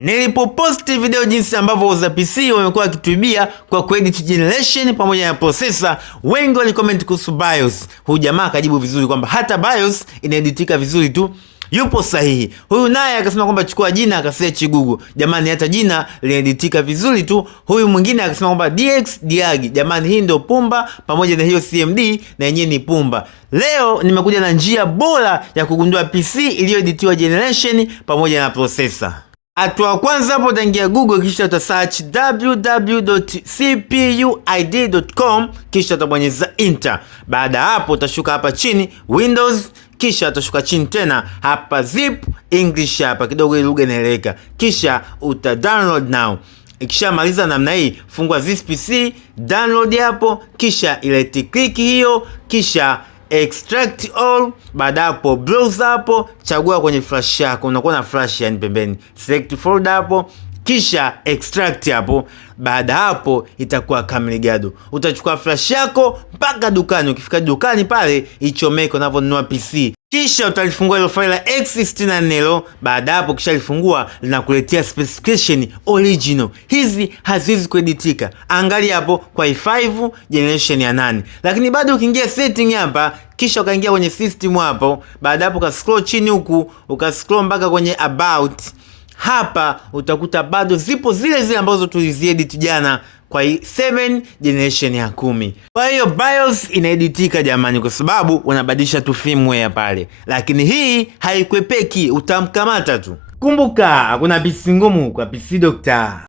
Nilipoposti video jinsi ambavyo wauza PC wamekuwa wakituibia kwa kuedit generation pamoja na processor, wengi walicomment kuhusu BIOS. Huyu jamaa akajibu vizuri kwamba hata BIOS inaeditika vizuri tu, yupo sahihi. Huyu naye akasema kwamba chukua jina akasearch Google, jamani hata jina linaeditika vizuri tu. Huyu mwingine akasema kwamba DX Diagi, jamani hii ndio pumba, pamoja na hiyo CMD na yenyewe ni pumba. Leo nimekuja na njia bora ya kugundua PC iliyoeditiwa generation pamoja na processor. Hatua kwanza hapo utaingia Google, kisha utasearch www.cpuid.com, kisha utabonyeza enter. Baada hapo utashuka hapa chini Windows, kisha utashuka chini tena hapa zip English, hapa kidogo ile lugha inaeleweka, kisha uta download now. Ikishamaliza namna hii, fungua this PC, download hapo, kisha ilete click hiyo, kisha extract all. Baada hapo browse hapo, chagua kwenye flash yako, unakuwa na flash yani pembeni, select folder hapo, kisha extract hapo. Baada hapo itakuwa kamiligado. Utachukua flash yako mpaka dukani, ukifika dukani pale ichomeke unavyonunua PC, kisha utalifungua ile file la x64. Baada hapo kisha lifungua, linakuletea specification original. Hizi haziwezi kueditika. Angalia hapo kwa i5 generation ya 8. Lakini bado ukiingia setting hapa, kisha ukaingia kwenye system hapo, baada hapo ka scroll chini huku, ukascroll mpaka kwenye about. Hapa utakuta bado zipo zile zile ambazo tuliziedit jana kwa 7 generation ya 10. Kwa hiyo BIOS inaeditika jamani, kwa sababu unabadilisha tu firmware pale, lakini hii haikwepeki, utamkamata tu. Kumbuka, kuna PC ngumu kwa PC Doctor.